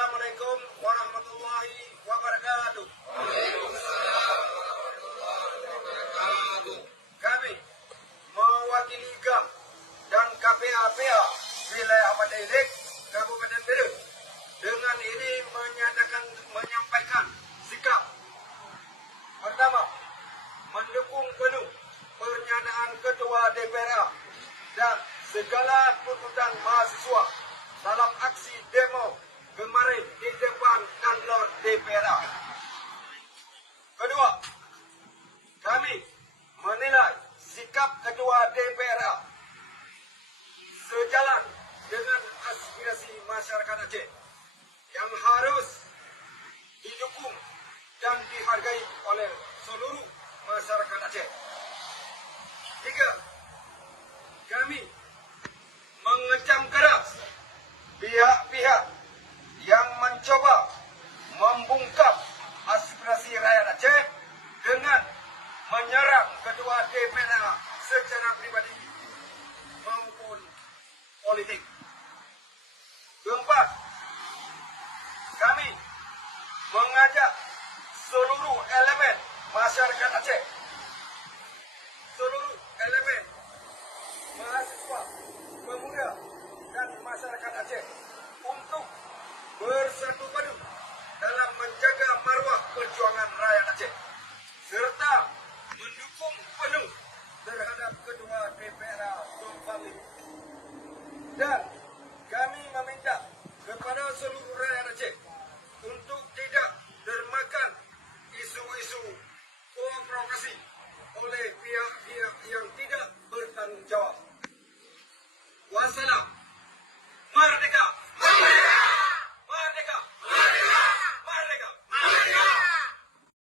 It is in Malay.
Assalamualaikum warahmatullahi wabarakatuh. Kami mewakili GAM dan KPA-PA wilayah Mandailing, Kabupaten Bedug, dengan ini menyampaikan sikap. Pertama, mendukung penuh pernyataan Ketua DPR dan segala tuntutan mahasiswa dalam aksi demo kemarin di depan kantor DPR. Kedua, kami menilai sikap Ketua DPR sejalan dengan aspirasi masyarakat Aceh yang harus didukung dan dihargai oleh seluruh masyarakat Aceh. Tiga, kami mengecam keras pihak-pihak yang mencoba membungkam aspirasi rakyat Aceh dengan menyerang Ketua DPR secara pribadi maupun politik. Keempat, kami mengajak seluruh elemen masyarakat Aceh, seluruh elemen mahasiswa, pemuda dan masyarakat Aceh untuk bersatu